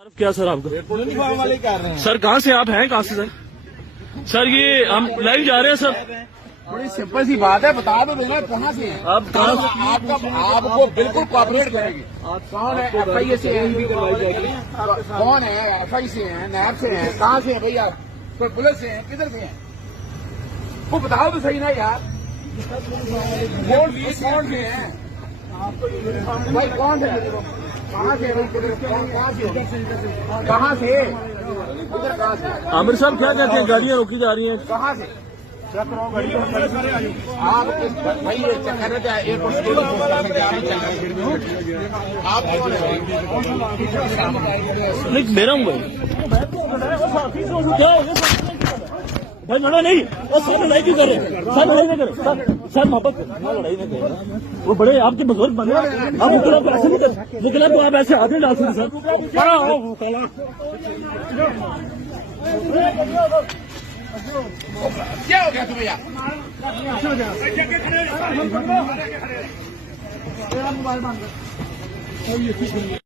क्या सर आपका यूनिफॉर्म वाले कर रहे हैं सर? कहाँ से आप हैं? कहाँ से सर ये हम लाइव जा रहे हैं सर। बड़ी सिंपल सी बात है, बता दो देना कहाँ से हैं। आप कहाँ से? आपको बिल्कुल कॉपरेट करेगी। कौन है? FI से है, कौन है? FI से है, नैब से है, कहाँ से है भैया? कोई पुलिस से है, किधर से है? वो बताओ तो सही ना यार। कौन से हैं भाई? कौन है? कहाँ से भाई? कहाँ से? कहाँ से? उधर कहाँ से? आमिर साहब क्या कहते हैं? गाड़ियाँ रोकी जा रही हैं। कहाँ से? आप भाई चक्कर है एयरपोर्ट आप कौन है नहीं मेरा हूँ भाई। भाई लड़ाई नहीं, और सर लड़ाई क्यों कर रहे हैं? सर लड़ाई नहीं करे सर मोहब्बत लड़ाई नहीं करे। वो बड़े आपके बुजुर्ग बने, आप मुकलब ऐसे नहीं कर, मुकलब तो आप ऐसे आगे डाल सकते सर। क्या हो गया तुम्हें यार?